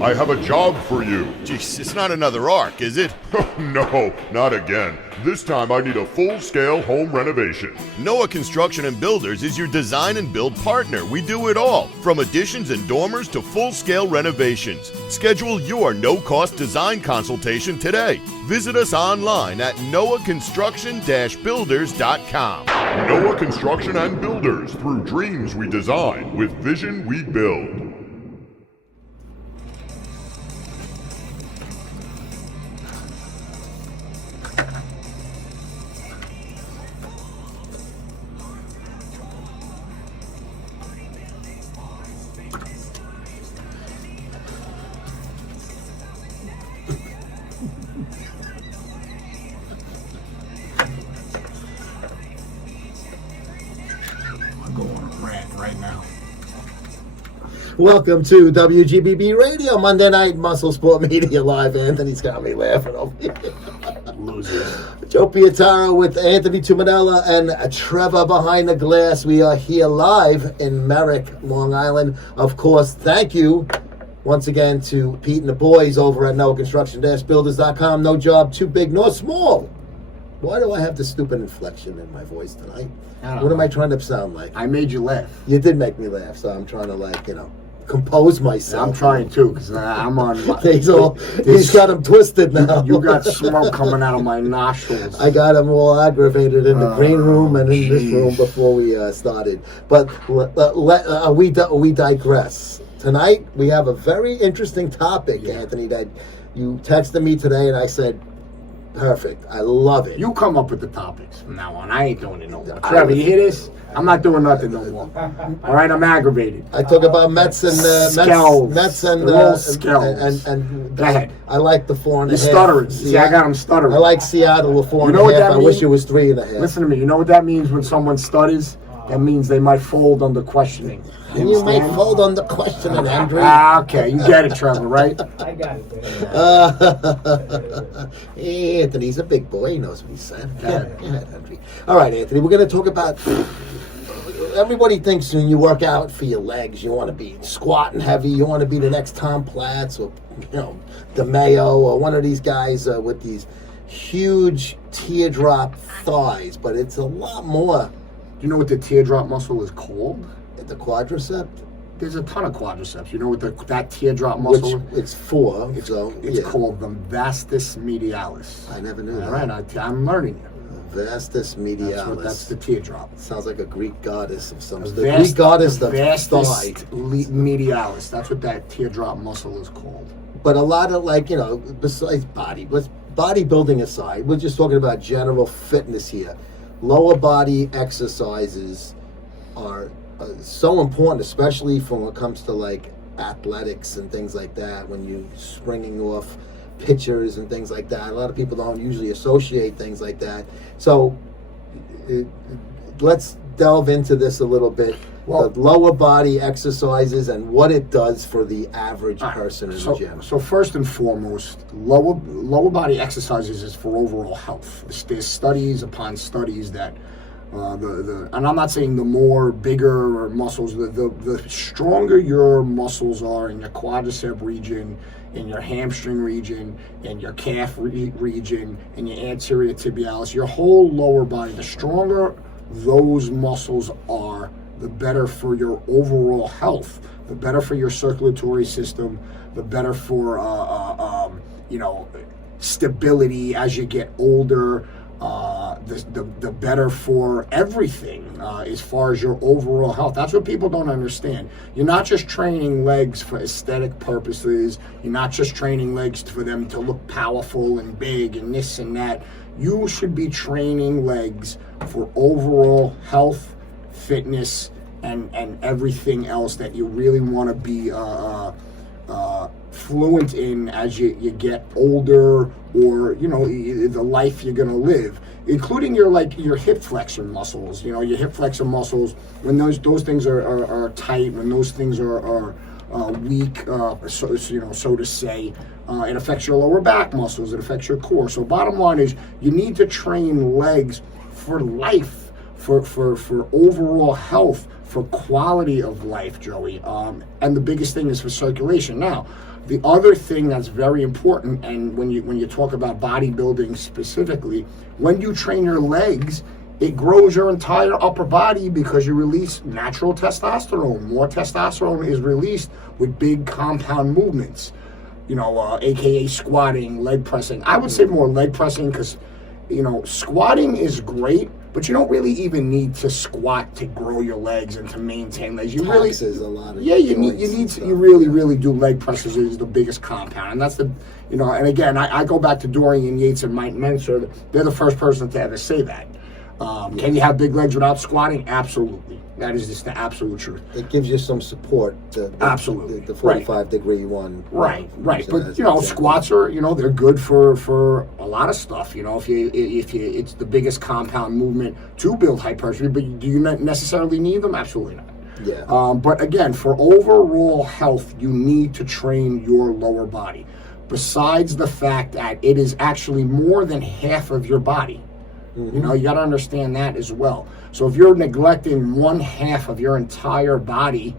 I have a job for you. Jeez, it's not another arc, is it? No, not again. This time I need a full-scale home renovation. Noah Construction and Builders is your design and build partner. We do it all, from additions and dormers to full-scale renovations. Schedule your no-cost design consultation today. Visit us online at noahconstruction-builders.com. Noah Construction and Builders. Through dreams we design, with vision we build. Welcome to WGBB Radio, Monday Night MuscleSport Media Live. Anthony's got me laughing over here. Losers. Joe Pietaro with Anthony Tuminella and Trevor behind the glass. We are here live in Merrick, Long Island. Of course, thank you once again to Pete and the boys over at NoahConstruction-Builders.com. No job too big nor small. Why do I have the stupid inflection in my voice tonight? What am I trying to sound like? I made you laugh. You did make me laugh, so I'm trying to, compose myself. I'm trying too, because I'm on. He's got him twisted now. You got smoke coming out of my nostrils. I got him all aggravated in the green room and in this room before we started. But we digress. Tonight we have a very interesting topic, Anthony, that you texted me today, and I said, perfect. I love it. You come up with the topics from now on. I ain't doing it no more. Trevor, you hear this? I'm not doing nothing no more. All right, I'm aggravated. I talk about Mets and Skells. and Go ahead. I like the 4.5. You're stuttering. See, I got him stuttering. I like Seattle with 4.5. You know what that I means? wish it was 3.5. Listen to me. You know what that means when someone stutters? That means they might fold under questioning. You might fold under questioning, Andrew. Okay, you get it, Trevor, right? I got it. Anthony's a big boy. He knows what he said. Yeah, Andrew. All right, Anthony, we're going to talk about... Everybody thinks when you work out for your legs, you want to be squatting heavy. You want to be the next Tom Platz or, DeMayo or one of these guys with these huge teardrop thighs. But it's a lot more. Do you know what the teardrop muscle is called? The quadricep? There's a ton of quadriceps. You know what that teardrop muscle? Which it's four. It's yeah. called the vastus medialis. I never knew that. All right, I'm learning it. Vastus medialis. That's the teardrop. Sounds like a Greek goddess of some sort. The Greek goddess, the vastus thigh. medialis. That's what that teardrop muscle is called. But a lot of besides bodybuilding aside, we're just talking about general fitness here. Lower body exercises are so important, especially when it comes to athletics and things like that. When you're springing off pitchers and things like that, a lot of people don't usually associate things like that. So let's delve into this a little bit. The lower body exercises and what it does for the average person in the gym. So first and foremost, lower body exercises is for overall health. There's studies upon studies that and I'm not saying the more bigger muscles, the stronger your muscles are in your quadricep region, in your hamstring region, in your calf region, in your anterior tibialis, your whole lower body, the stronger those muscles are, the better for your overall health, the better for your circulatory system, the better for stability as you get older. The better for everything as far as your overall health. That's what people don't understand. You're not just training legs for aesthetic purposes. You're not just training legs for them to look powerful and big and this and that. You should be training legs for overall health, fitness, and everything else that you really want to be fluent in as you get older, or the life you're gonna live, including your hip flexor muscles. Your hip flexor muscles, when those things are tight, when those things are weak, so to say, it affects your lower back muscles. It affects your core. So bottom line is, you need to train legs for life, for overall health, for quality of life, Joey. And the biggest thing is for circulation. Now, The other thing that's very important, and when you talk about bodybuilding specifically, when you train your legs, it grows your entire upper body because you release natural testosterone. More testosterone is released with big compound movements, aka squatting, leg pressing. I would say more leg pressing because, squatting is great, but you don't really even need to squat to grow your legs and to maintain legs. You really, Taxes a lot of you really do leg presses is the biggest compound, and that's the, and again, I go back to Dorian Yates and Mike Menser. They're the first person to ever say that. Can you have big legs without squatting? Absolutely. That is just the absolute truth. It gives you some support. Absolutely. The 45-degree one. Right. But squats are they're good for a lot of stuff. If you it's the biggest compound movement to build hypertrophy. But do you not necessarily need them? Absolutely not. Yeah. But again, for overall health, you need to train your lower body. Besides the fact that it is actually more than half of your body. You got to understand that as well. So if you're neglecting one half of your entire body,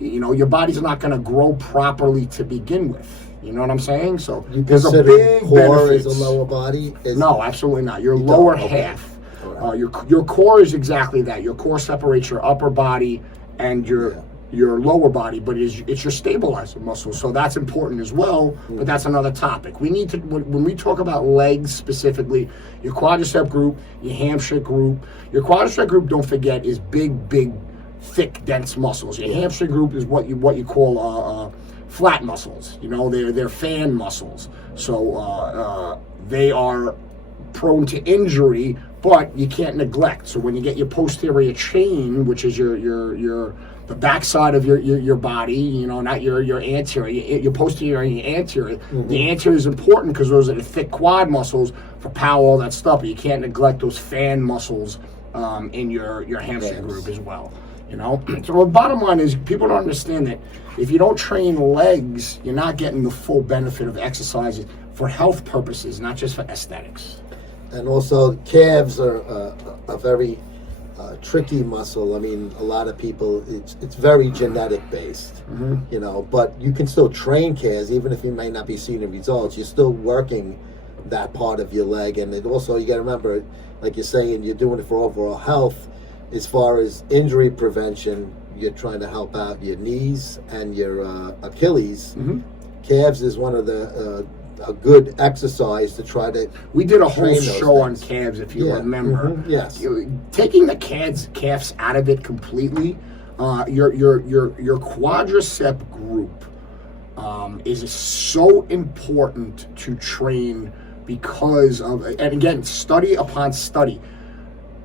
your body's not going to grow properly to begin with. You know what I'm saying? So You there's a consider big core benefits. as a lower body? No, absolutely not. Your You lower don't? Okay. half. All right. Your core is exactly that. Your core separates your upper body and your lower body, but it's your stabilizer muscle. So that's important as well, but that's another topic. We need to, when we talk about legs specifically, your quadricep group, your hamstring group. Your quadricep group, don't forget, is big, thick, dense muscles. Your hamstring group is what you call flat muscles. They're fan muscles. So they are prone to injury, but you can't neglect. So when you get your posterior chain, which is the backside of your body, not your anterior, your posterior and your anterior. The anterior is important because those are the thick quad muscles for power, all that stuff. But you can't neglect those fan muscles in your hamstring group as well. So the bottom line is people don't understand that if you don't train legs, you're not getting the full benefit of exercises for health purposes, not just for aesthetics. And also, calves are a very tricky muscle. I mean, a lot of people, it's very genetic based, but you can still train calves, even if you may not be seeing the results. You're still working that part of your leg. And it also, you got to remember, like you're saying, you're doing it for overall health. As far as injury prevention, you're trying to help out your knees and your Achilles. Calves is one of the a good exercise to try to. We did a whole train show those on things. calves, if you remember. Yes. Taking the calves out of it completely, your quadricep group is so important to train because of, and again, study upon study.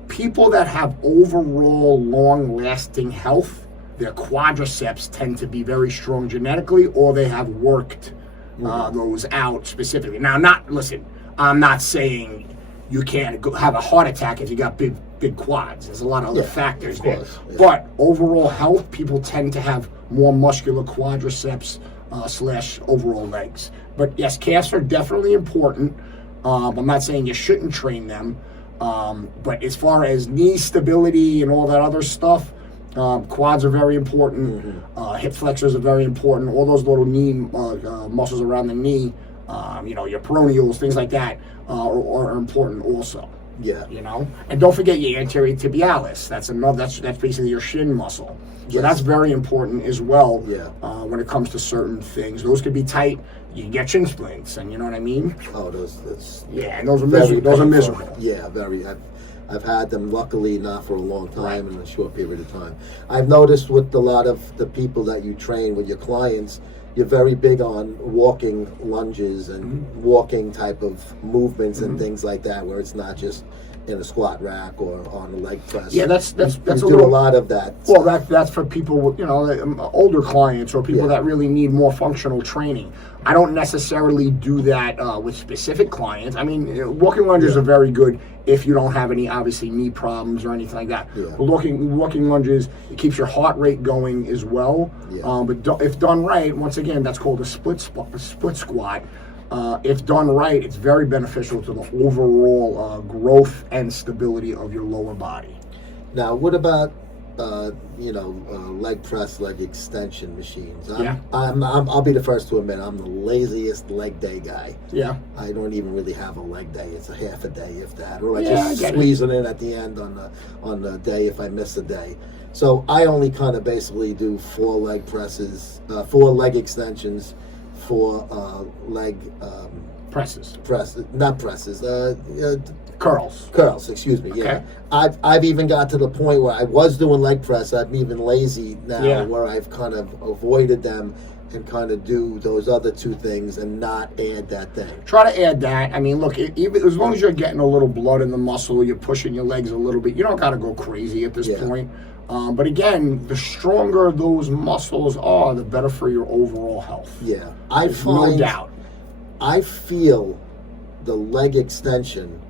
People that have overall long-lasting health, their quadriceps tend to be very strong genetically, or they have worked those out specifically. Now, I'm not saying you can't have a heart attack if you got big quads. There's a lot of other factors there. Yeah. But overall health, people tend to have more muscular quadriceps / overall legs. But yes, calves are definitely important. I'm not saying you shouldn't train them. But as far as knee stability and all that other stuff, quads are very important. Hip flexors are very important. All those little knee muscles around the knee, your peroneals, things like that, are important also. Yeah. And don't forget your anterior tibialis. That's basically your shin muscle. So that's very important as well. Yeah. When it comes to certain things, those could be tight. You can get shin splints, and you know what I mean. Oh, that's and those are miserable. Those are miserable. Yeah, very. I've had them, luckily not for a long time, in a short period of time. I've noticed with a lot of the people that you train with your clients, you're very big on walking lunges and walking type of movements and things like that, where it's not just in a squat rack or on a leg press. Yeah, that's you a do little, a lot of that. Well, that's for people with, older clients or people that really need more functional training. I don't necessarily do that with specific clients. I mean, walking lunges are very good if you don't have any, obviously, knee problems or anything like that. Yeah. But walking lunges, it keeps your heart rate going as well. Yeah. But if done right, once again, that's called a split squat. If done right, it's very beneficial to the overall growth and stability of your lower body. Now, what about leg press, leg extension machines. Yeah. I'll be the first to admit I'm the laziest leg day guy. Yeah. I don't even really have a leg day. It's a half a day, if that, or I Yeah, just I get squeeze it in at the end on the day if I miss a day. So I only kind of basically do 4 leg presses, 4 leg extensions, 4 leg Presses. not presses. Curls. Excuse me. Okay. Yeah, I've even got to the point where I was doing leg press. I'm even lazy now, Yeah. where I've kind of avoided them and kind of do those other 2 things and not add that thing. Try to add that. I mean, look, even as long as you're getting a little blood in the muscle, you're pushing your legs a little bit. You don't got to go crazy at this point. But again, the stronger those muscles are, the better for your overall health. Yeah, There's no doubt. I feel the leg extension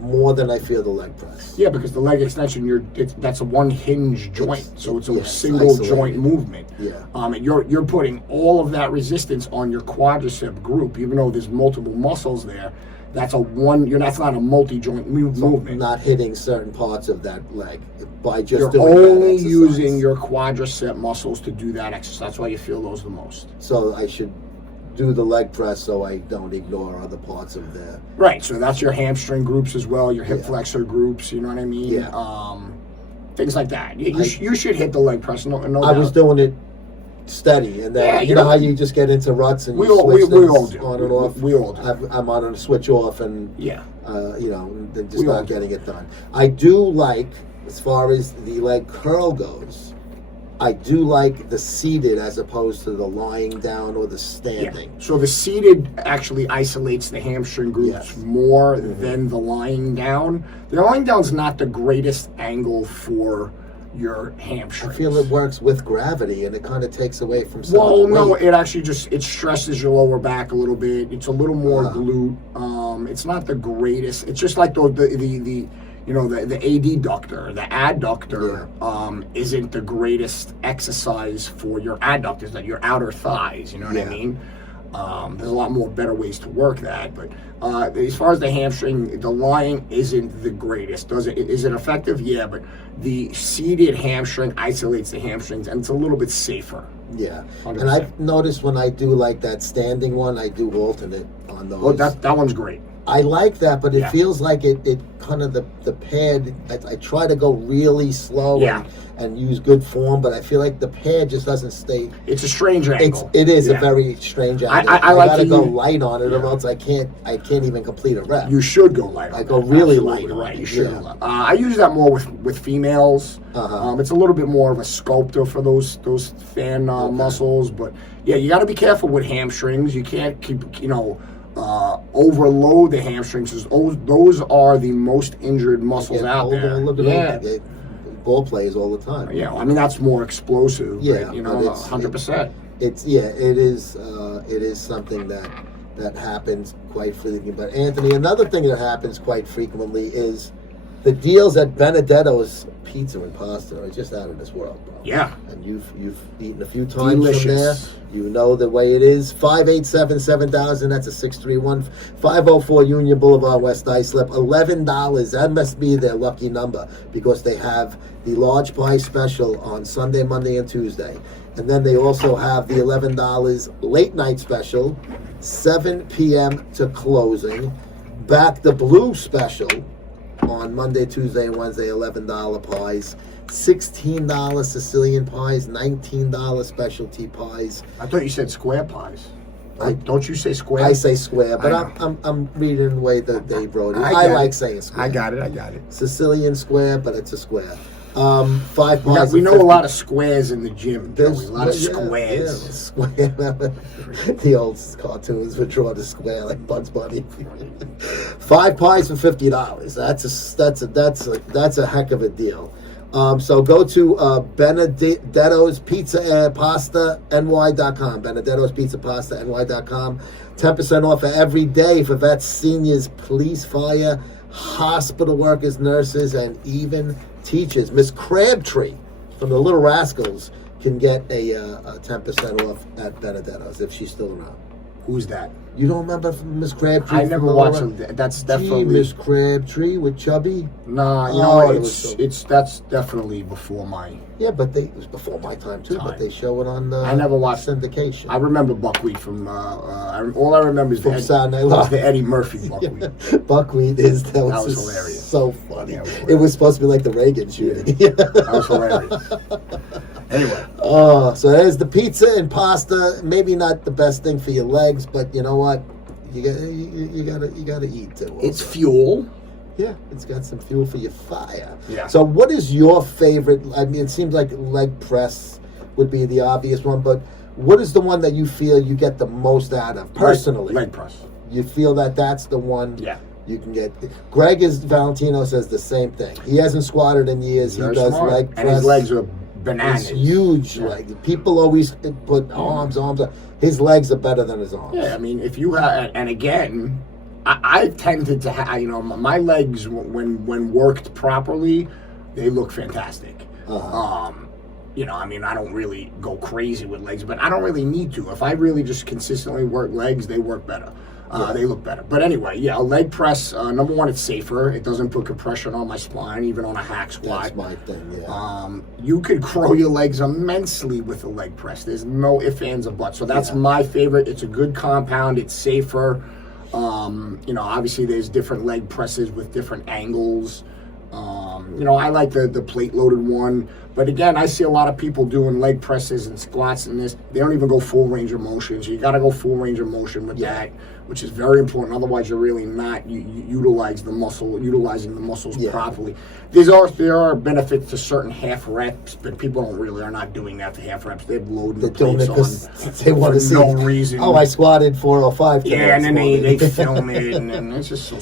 more than I feel the leg press. Yeah, because the leg extension, that's a one hinge joint, so it's a single isolated joint movement. Yeah. And you're putting all of that resistance on your quadricep group, even though there's multiple muscles there. That's not a multi-joint movement. Not hitting certain parts of that leg by just You're doing that only exercise. using your quadricep muscles to do that exercise. That's why you feel those the most. So I should do the leg press so I don't ignore other parts of the. Right. So that's your hamstring groups as well, your hip Yeah. flexor groups. You know what I mean? Yeah. Things like that. You should hit the leg press. No I was doing it steady, and then Yeah, you know how you just get into ruts and We you all switch things do. on and off. We all do. I'm on a switch off, and Yeah. then just We all not do. getting it done. I do like, as far as the leg curl goes, I do like the seated as opposed to the lying down or the standing. So the seated actually isolates the hamstring groups Yes. more than the lying down. The lying down's not the greatest angle for your I hamstrings. feel it works with gravity, and it kind of takes away from some Well, of the no, weight. it actually it stresses your lower back a little bit. It's a little more glute. It's not the greatest. It's just like the adductor, the adductor isn't the greatest exercise for your adductors, that your outer thighs. You know what I mean? There's a lot more better ways to work that, but as far as the hamstring, the lying isn't the greatest. Is it effective? Yeah, but the seated hamstring isolates the hamstrings, and it's a little bit safer. Yeah, 100%. and I've noticed when I do like that standing one, I do alternate on those. Well, that one's great. I like that, but it Yeah. feels like it kind of the pad. I try to go really slow and use good form, but I feel like the pad just doesn't stay. It's a strange angle. It is Yeah. a very strange angle. I like gotta to go use- light on it, or Yeah. else I can't even complete a rep. You should go light on I that. go really Absolutely light on right. it, You should yeah. go light. I use that more with females. It's a little bit more of a sculptor for those fan muscles, but yeah, you got to be careful with hamstrings. You can't keep overload the hamstrings. 'Cause those are the most injured muscles Get out older, there. look at Yeah. all ball players all the time. Yeah, I mean that's more explosive. Yeah, but, but it's- 100%. It is something that happens quite frequently. But Anthony, another thing that happens quite frequently is the deals at Benedetto's Pizza and Pasta are just out of this world, bro. Yeah. And you've eaten a few times Delicious. from there. You know the way it is. 587-7000. That's a 631 504 Union Boulevard, West Islip. $11. That must be their lucky number because they have the large pie special on Sunday, Monday, and Tuesday. And then they also have the $11 late night special, 7 p.m. to closing. Back the blue special on Monday, Tuesday, and Wednesday, $11 pies. $16 Sicilian pies, $19 specialty pies. I thought you said square pies. Don't you say square? I say square, but I I'm reading the way that they wrote it. I I got like it. saying square. I got it. Sicilian square, but it's a square. 5 pies. We of know 50. a lot of squares in the gym. There's A lot of yeah, squares. Yeah, square. The old cartoons would draw the square like Bugs Bunny. 5 pies for $50. That's a heck of a deal. So go to Benedetto's Pizza and Pasta NY.com. Benedetto's Pizza Pasta NY.com. 10% off every day for vets, seniors, police, fire, hospital workers, nurses, and even teachers. Miss Crabtree from the Little Rascals can get a 10% off at Benedetto's if she's still around. Who's that? You don't remember Miss Crabtree? I never watched them. That's definitely Miss Crabtree with Chubby. Nah, you know Oh, what? it was That's definitely before my. Yeah, but it was before my time too. But they show it on the. I never watched syndication. I remember Buckwheat from. All I remember is From Saturday Night Live. the Eddie Murphy Buckwheat. Buckwheat that was was hilarious. So funny. Yeah, it was supposed to be like the Reagan shooting. Yeah. That was hilarious. Anyway. So there's the pizza and pasta. Maybe not the best thing for your legs, but you know what? You gotta eat too. It's fuel. Yeah, it's got some fuel for your fire. Yeah. So what is your favorite? I mean, it seems like leg press would be the obvious one, but what is the one that you feel you get the most out of personally? Leg press. You feel that that's the one. Yeah. You can get. Valentino says the same thing. He hasn't squatted in years. Very he does smart. leg press. And his legs are bananas. It's huge. Yeah. Like people always put arms. His legs are better than his arms. Yeah, I mean, if you have, and again, I tended to have, my legs when worked properly, they look fantastic. I mean, I don't really go crazy with legs, but I don't really need to. If I really just consistently work legs, they work better. They look better. But anyway, yeah, a leg press, number one, it's safer. It doesn't put compression on my spine, even on a hack squat. That's my thing, yeah. You could grow your legs immensely with a leg press. There's no ifs, ands, or buts. So that's my favorite. It's a good compound. It's safer. Obviously there's different leg presses with different angles. I like the plate-loaded one. But again, I see a lot of people doing leg presses and squats and this. They don't even go full range of motion. So you got to go full range of motion with that, which is very important. Otherwise, you're really not utilizing the muscles properly. There are benefits to certain half reps, but people are not doing that to half reps. They're loading the plates on they want to see no reason. Oh, I squatted 405 today. Yeah, and then they film it, and it's just so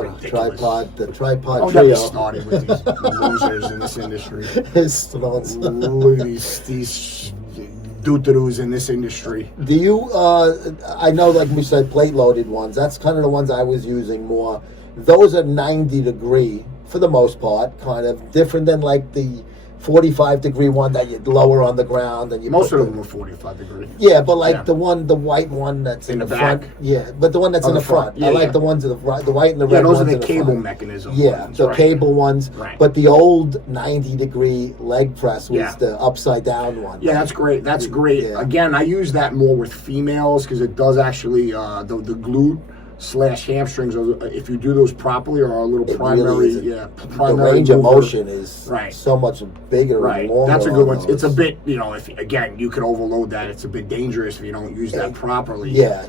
ridiculous. The tripod Don't trio. get me started with these losers in this industry. Look at these dootaroos in this industry. Do you, I know like we said, plate-loaded ones. That's kind of the ones I was using more. Those are 90 degree, for the most part, kind of different than like the 45 degree one that you lower on the ground. And Most of them were 45 degree. Yeah, but like the white one that's in the back. front. Yeah, but the one that's in the front. Yeah, I like the ones in the white and the red those ones are in the cable front. mechanism ones, the cable ones. Right. But the old 90 degree leg press was the upside down one. Yeah, that's great. That's great. Yeah. Again, I use that more with females because it does actually the glute / hamstrings, if you do those properly, are a little primary. The primary range of motion is so much bigger and longer. That's a good one. It's a bit, if again you can overload that. It's a bit dangerous if you don't use that properly. Yeah.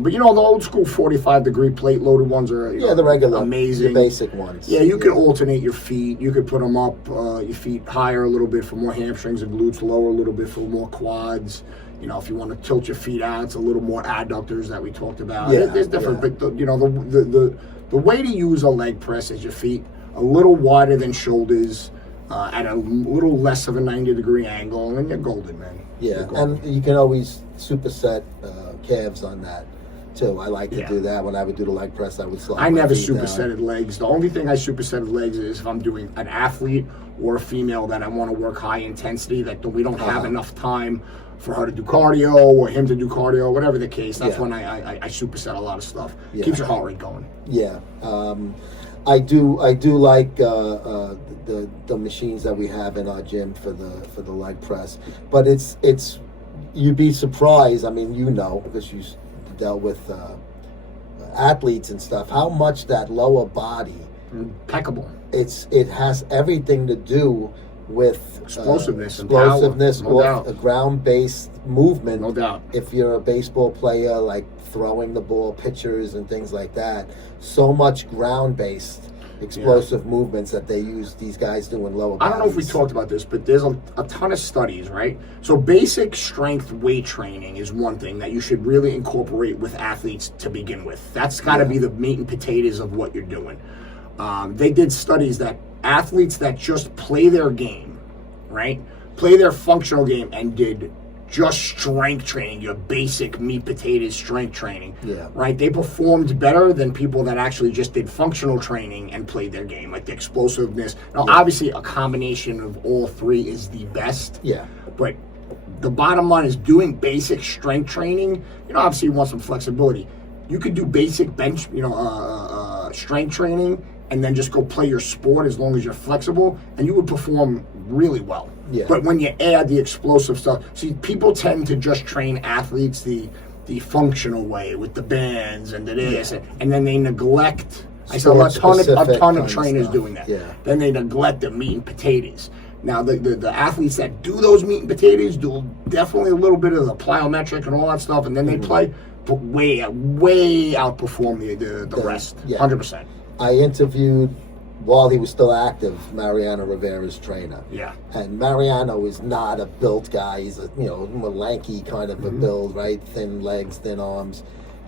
But the old school 45 degree plate loaded ones are the regular, amazing, the basic ones. Yeah, you can alternate your feet. You could put them up, your feet higher a little bit for more hamstrings and glutes, lower a little bit for more quads. If you want to tilt your feet out, it's a little more adductors that we talked about. Yeah, there's different, but the way to use a leg press is your feet a little wider than shoulders, at a little less of a 90-degree angle, and you're golden, man. Yeah, and you can always superset calves on that too. I like to do that. When I would do the leg press, I would slide. I never my feet supersetted down. legs. The only thing I supersetted legs is if I'm doing an athlete or a female that I want to work high intensity, that we don't have enough time for her to do cardio or him to do cardio, whatever the case. That's when I superset a lot of stuff. Keeps your heart rate going. Yeah, I do like the machines that we have in our gym for the leg press, but it's you'd be surprised. I mean, because you dealt with athletes and stuff, how much that lower body impeccable. It has everything to do with explosiveness or a ground-based movement. No doubt. If you're a baseball player, like throwing the ball, pitchers and things like that, so much ground-based explosive movements that they use. These guys do in lower bodies. I don't know if we talked about this, but there's a ton of studies, right? So basic strength weight training is one thing that you should really incorporate with athletes to begin with. That's got to be the meat and potatoes of what you're doing. They did studies that athletes that just play their game, right? Play their functional game and did just strength training, your basic meat potatoes strength training, right? They performed better than people that actually just did functional training and played their game, like the explosiveness. Now, obviously, a combination of all three is the best. Yeah. But the bottom line is doing basic strength training. Obviously you want some flexibility. You could do basic bench, strength training, and then just go play your sport as long as you're flexible, and you would perform really well. Yeah. But when you add the explosive stuff, see, people tend to just train athletes the functional way with the bands and the this, and then they neglect. I saw a ton of trainers doing that. Yeah. Then they neglect the meat and potatoes. Now, the athletes that do those meat and potatoes do definitely a little bit of the plyometric and all that stuff, and then they play, but way outperform the rest. Yeah. 100%. I interviewed, while he was still active, Mariano Rivera's trainer. Yeah. And Mariano is not a built guy. He's a more lanky kind of a build, right? Thin legs, thin arms.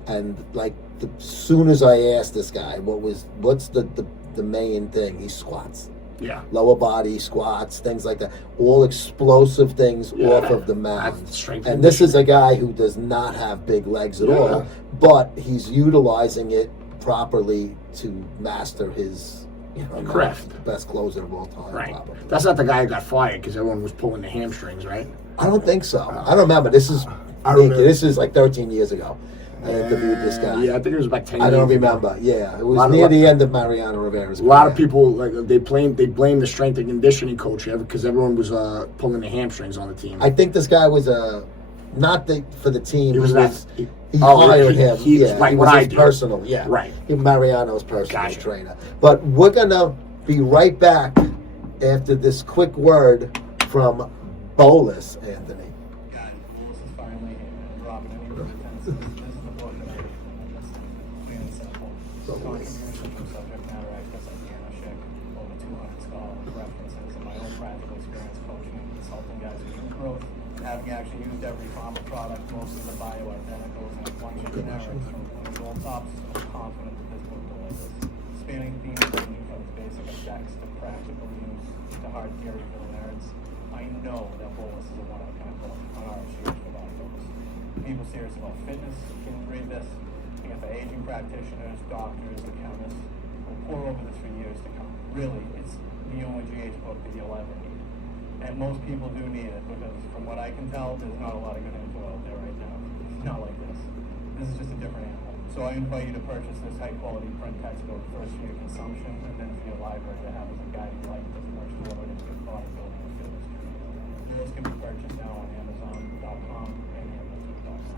And like, as soon as I asked this guy, what's the main thing? He squats. Yeah. Lower body, squats, things like that. All explosive things off of the mound. And this is a guy who does not have big legs at all, but he's utilizing it properly to master his craft. Best closer of all time. Right. Probably. That's not the guy who got fired because everyone was pulling the hamstrings, right? I don't think so. I don't remember. This is like 13 years ago. I interviewed this guy. Yeah, I think it was about 10 years I don't ago. remember. Yeah, it was near the end of Mariano Rivera's career. A lot of people they blame the strength and conditioning coach because everyone was pulling the hamstrings on the team. I think this guy was not for the team. He hired hired him. He was like what I do. Personal, yeah. Right. Mariano's personal trainer. But we're gonna be right back after this quick word from Bolus, Anthony. Bolus is finally here. Dropping any pretenses. This is the book that I read. Plain and simple. Contributions from subject matter experts like Piano Schick, over 200 scholars, references, and my own practical experience coaching and consulting guys with youth growth. Having actually used every pharma product, most of the bioidenticals and a bunch of generics from control tops, I'm confident that this book delivers. Spanning themes ranging from its basic effects to practical use to hard theory for the nerds, I know that Bolus is a one-of-a-kind book on our serious for bodybuilders. People serious about fitness can read this, and for aging practitioners, doctors, and chemists, will pour over this for years to come. Really, it's the only GH book that you'll ever need. And most people do need it because, from what I can tell, there's not a lot of good info out there right now. It's not like this. This is just a different animal. So I invite you to purchase this high-quality print textbook first for your consumption and then for your library to have as a guiding light that's much delivered into your bodybuilding and fitness community. Those can be purchased now on Amazon.com and Amplitude.com.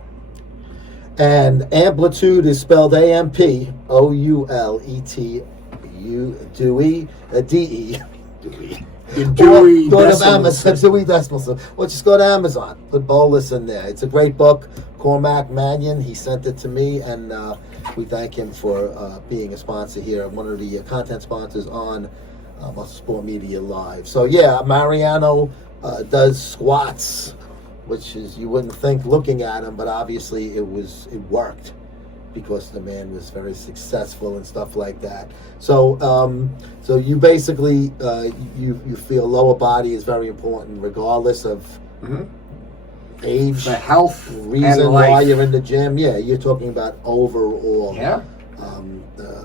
And Amplitude is spelled Amplute, Dewey, D-E. Dewey Decimal. Well, just go to Amazon. Put Bolus in there. It's a great book. Cormac Mannion, he sent it to me, and we thank him for being a sponsor here, one of the content sponsors on MuscleSport Media Live. So yeah, Mariano does squats, which is, you wouldn't think looking at him, but obviously it worked, because the man was very successful and stuff like that. So so you basically you feel lower body is very important regardless of age, the health, reason and why life. you're in the gym. Yeah, you're talking about overall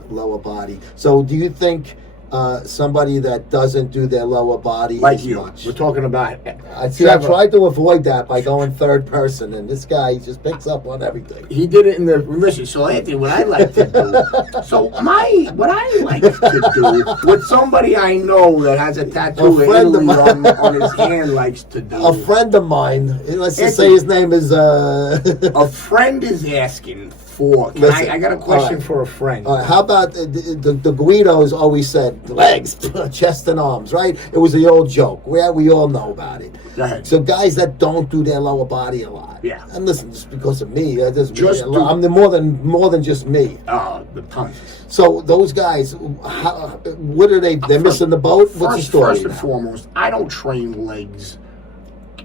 lower body. So do you think somebody that doesn't do their lower body Like as you. much? We're talking about I tried to avoid that by going third person, and this guy just picks up on everything. He did it in the listen. So Anthony, what I like to do, what somebody I know that has a tattoo in Italy on his hand likes to do. A friend of mine, let's just say his name is. A friend is asking for. Listen, I got a question right. for a friend. How about the Guidos always said legs, chest and arms, right? It was the old joke. We all know about it. Go ahead. So guys that don't do their lower body a lot. Yeah. And listen, just because of me, that doesn't Just mean I'm more than just me. The tons. So those guys, what are they? They're missing the boat. What's the story? First and foremost, I don't train legs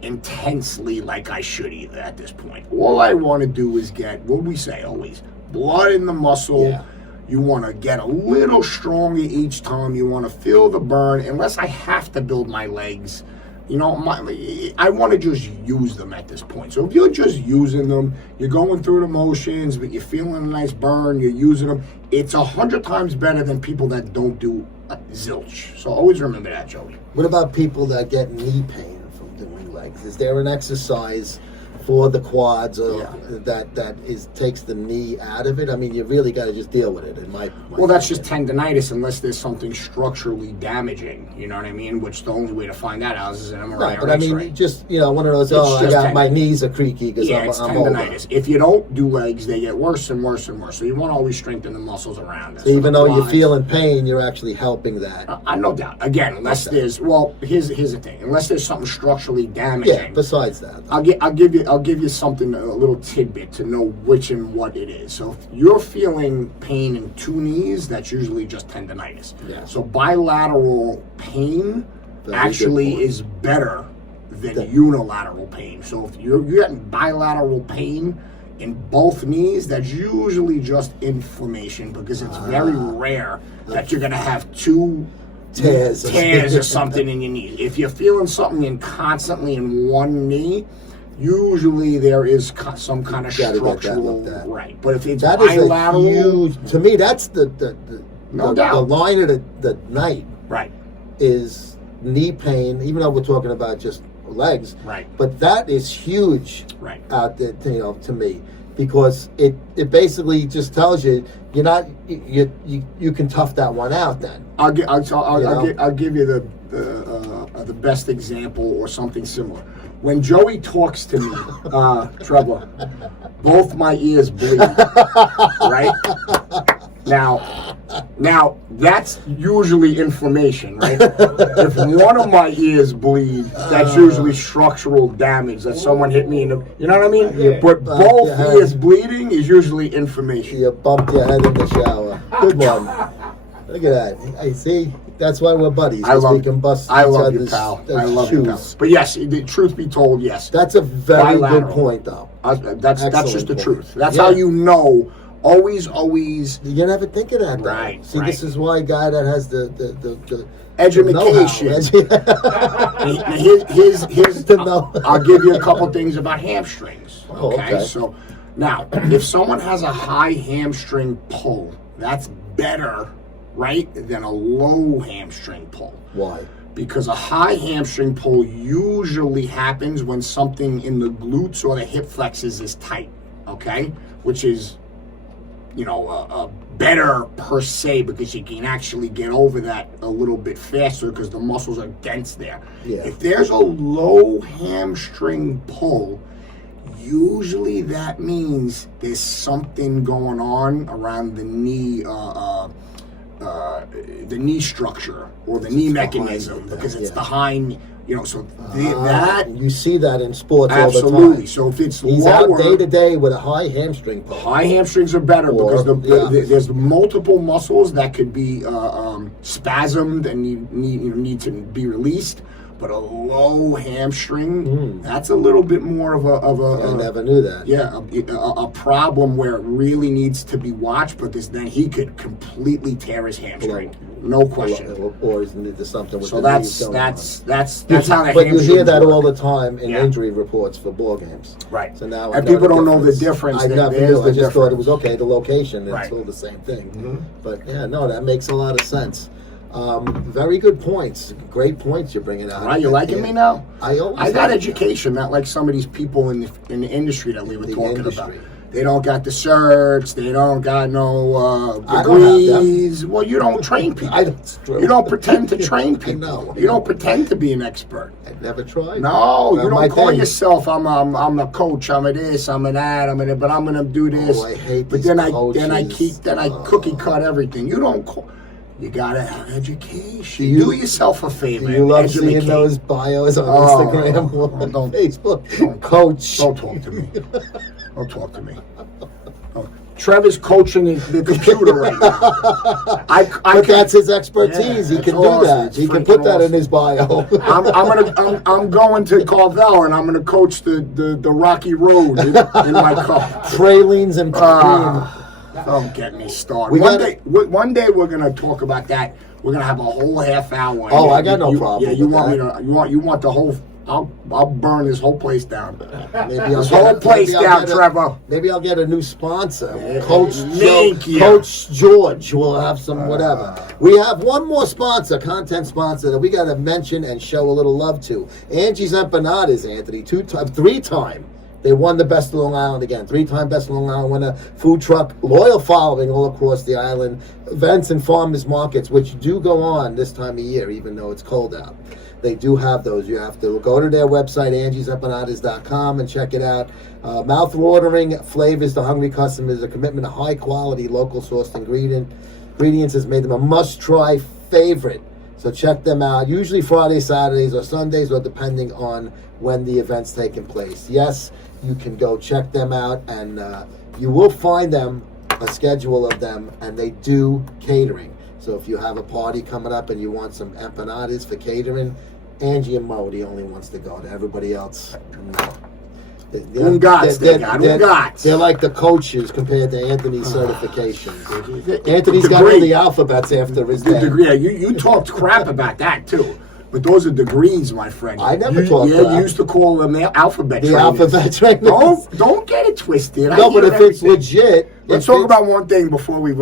intensely like I should either at this point. All I want to do is get, what we say always, blood in the muscle. Yeah. You want to get a little stronger each time. You want to feel the burn. Unless I have to build my legs, I want to just use them at this point. So if you're just using them, you're going through the motions, but you're feeling a nice burn, you're using them, it's 100 times better than people that don't do zilch. So always remember that, Joey. What about people that get knee pain from doing legs? legs? Is there an exercise for the quads or Yeah. that takes the knee out of it? I mean, you really got to just deal with it. In my Well, that's just opinion. tendonitis unless there's something structurally damaging. You know what I mean? Which the only way to find that out is an MRI Right, or but I mean, X-ray. just one of those. It's I just got my tendon. knees are creaky because Yeah, it's I'm older. tendonitis. If you don't do legs, they get worse and worse and worse. So you want to always strengthen the muscles around it. So even though you're quads- feeling pain, you're actually helping that. no doubt. Again, unless Okay. there's here's the thing. Unless there's something structurally damaging. Yeah. Besides that, I'll give you something, a little tidbit to know which and what it is. So if you're feeling pain in two knees, that's usually just tendonitis. Yeah. So bilateral pain Very actually good point. is better than unilateral pain. So if you're getting bilateral pain in both knees, that's usually just inflammation because it's very rare that you're going to have two tears or something in your knee. If you're feeling something constantly in one knee, usually there is some kind of Gotta get that structural looked at. right. But if it's that is bilateral, a huge. To me, that's the No the doubt. line of the night right, is knee pain. Even though we're talking about just legs, right, but that is huge right. out there. To me, because it basically just tells you you're not you can tough that one out then. I'll give you the best example or something similar. When Joey talks to me, Trevor, both my ears bleed. Right? Now that's usually inflammation, right? If one of my ears bleed, that's usually structural damage that someone hit me in the. You know what I mean? Yeah. But both Yeah. ears bleeding is usually inflammation. You bumped your head in the shower. Good one. Look at that. I see. That's why we're buddies. I 'cause love we can bust I each love you, other's pal. I love shoes. you, pal. But yes, the truth be told, yes. That's a very Bilateral. good point, though. That's Excellent just the point. truth. That's Yeah. how you know. Always. You never think of that, though. Right, See, right. this is why a guy that has the Education. Here's To know. I'll give you a couple things about hamstrings. Oh, okay. So now, if someone has a high hamstring pull, that's better, right, than a low hamstring pull. Why? Because a high hamstring pull usually happens when something in the glutes or the hip flexors is tight, okay? Which is, better per se because you can actually get over that a little bit faster because the muscles are dense there. Yeah. If there's a low hamstring pull, usually that means there's something going on around the knee structure or the knee mechanism behind it, because it's yeah. behind, so that you see that in sports all the absolutely. time. So if it's He's lower, out day to day with a high hamstring pull. high hamstrings are better Or- because yeah. there's multiple muscles that could be spasmed and need to be released. But a low hamstring, that's a little bit more of I a never knew that. a problem where it really needs to be watched. But then he could completely tear his hamstring, no question. Or is there something with So the that's knees going that's how the But you hear hamstrings that work. all the time in Yeah. injury reports for ball games. Right. So now I And know people the don't know the difference. difference. I There- never there's knew. the I just thought it was difference. okay. The location, Right. it's all the same thing. Mhm. But yeah, no, that makes a lot of sense. Very good points. Great points you're bringing out. Right, you liking me now? I always I got like education, not like some of these people in the industry that we were The talking industry. about. They don't got the certs. They don't got no I don't have them. degrees. Well, you don't train people. That's true. You don't pretend to train I people. know. You don't pretend to be an expert. I never tried. No, you My don't call thing- yourself. I'm a coach. I'm a this. I'm a that. But I'm gonna do this. I hate But these then I coaches. cookie cut everything. You don't call. You gotta have education. Do you- do yourself a favor. Do you and love seeing educate. those bios on Oh, Instagram or don't- Facebook? Coach. Don't talk to me. Don't talk to me. Oh, Trevor's coaching the computer right now. But that's his expertise. Yeah, he can it's do awesome. that. It's He can freaking put that in awesome. his bio. I'm going to Carvel and I'm gonna coach the Rocky Road in my cup. Pralines and cream. Don't get me started. We One gotta- day we're gonna talk about that. We're gonna have a whole half hour. Oh, I got no problem Yeah, you with want that. me to? You want the whole I'll burn this whole place down. Maybe This whole place down, Trevor. Maybe I'll get a new sponsor. Yeah. Coach Thank you. Coach George will have some whatever. We have one more sponsor, content sponsor, that we got to mention and show a little love to. Angie's Empanadas, Anthony, 3-time. They won the Best of Long Island again. 3-time Best of Long Island winner. Food truck, loyal following all across the island. Events and farmers markets, which do go on this time of year, even though it's cold out. They do have those. You have to go to their website, angiesempanadas.com, and check it out. Mouth-watering flavors to hungry customers. A commitment to high-quality, local-sourced ingredients has made them a must-try favorite. So check them out. Usually Fridays, Saturdays, or Sundays, or depending on when the event's taking place. Yes, you can go check them out, and you will find them, a schedule of them, and they do catering. So if you have a party coming up and you want some empanadas for catering, Angie and Mo, the only ones to go. To everybody else, no. They're like the coaches compared to Anthony's certifications. Anthony's got all the alphabets after his name. Degree. You talked crap about that too. But those are degrees, my friend. I never talked crap. You used to call them alphabet trainers. Alphabet trainers. Don't get it twisted. No, but if it's legit. Let's talk about one thing before we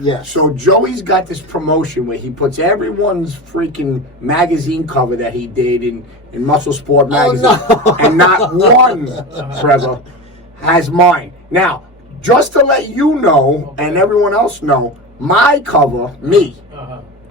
Yeah. So Joey's got this promotion where he puts everyone's freaking magazine cover that he did in MuscleSport magazine. Oh, no. And not one, Trevor, has mine. Now, just to let you know and everyone else know, my cover, me,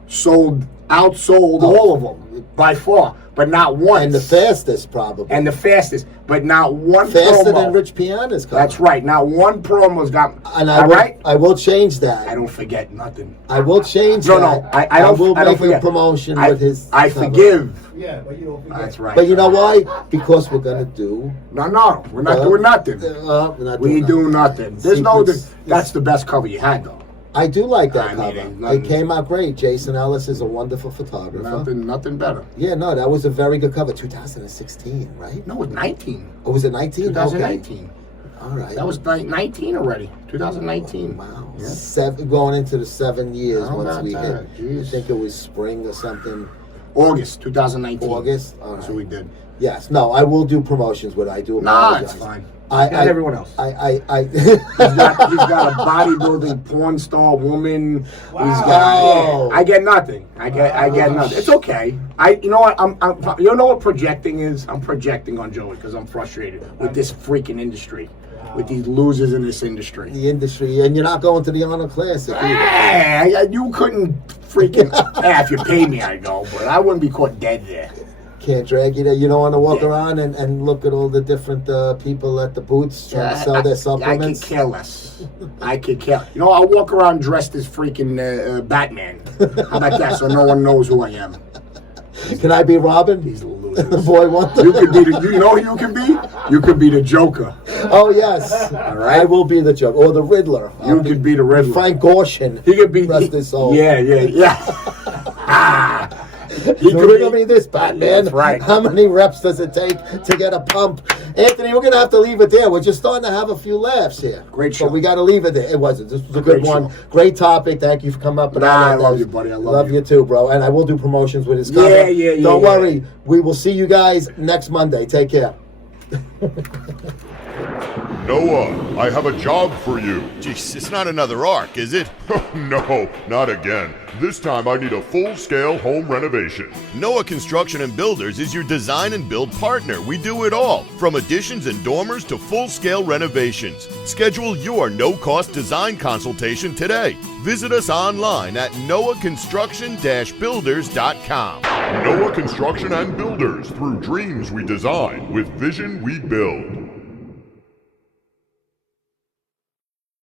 outsold all of them by far, but not one. And the fastest, probably. And the fastest, but not one faster promo. than Rich Piana's cover. That's right. Not one promo's got. And I will change that. I don't forget nothing. I will change that. No, I don't. will I don't make forget. a promotion with his. I cover. forgive. Yeah, but you don't forget. That's right. But you know why? Because we're gonna do. No, we're not doing nothing. We're not We do nothing. There's no. Secrets. That's the best cover you had, though. I do like that I cover. mean, It came out great. Jason Ellis is a wonderful photographer. Nothing better. Yeah, no, that was a very good cover. 2016, right? No, it was 19. Oh, was it 19? 2019. Okay. All right. That was 19 already. 2019. Wow. Yeah. Going into the 7 years How once about we that? hit. Jeez. I think it was spring or something. August 2019. August? All That's right. what we did. Yes. No, I will do promotions with it. I do Nah, apologize. it's fine. Not everyone else. I He's got a bodybuilding porn star woman. Wow. He's got. Oh. I get nothing. I get nothing. It's okay. You know what? I'm you know what projecting is? I'm projecting on Joey because I'm frustrated with this freaking industry, with these losers in this industry. the industry, and you're not going to the Honor Classic either. Hey, you couldn't freaking. If you paid me, I'd go, but I wouldn't be caught dead there. Can't drag you there. You don't want to walk around and look at all the different people at the booths trying to sell their supplements. I could care less. I could care. You know, I'll walk around dressed as freaking Batman. How about that? So no one knows who I am. Can I be Robin? These losers. Boy Wonder. You could be the. You know who you can be? You could be the Joker. Oh yes. All right. I will be the Joker or the Riddler. You could be the Riddler. Frank Gorshin. He could be. Rest his soul. Yeah. He So could we're gonna be this Batman. That's right. How many reps does it take to get a pump? Anthony, we're gonna have to leave it there. We're just starting to have a few laughs here. Great show. But we gotta leave it there. It wasn't. This was a good Great one. show. Great topic. Thank you for coming up. And all I that. love you, buddy. I love you too, bro. And I will do promotions with his cover. Yeah. Don't worry. We will see you guys next Monday. Take care. Noah, I have a job for you. Jeez, it's not another arc, is it? No, not again. This time I need a full-scale home renovation. Noah Construction and Builders is your design and build partner. We do it all, from additions and dormers to full-scale renovations. Schedule your no-cost design consultation today. Visit us online at noahconstruction-builders.com. Noah Construction and Builders. Through dreams we design, with vision we build.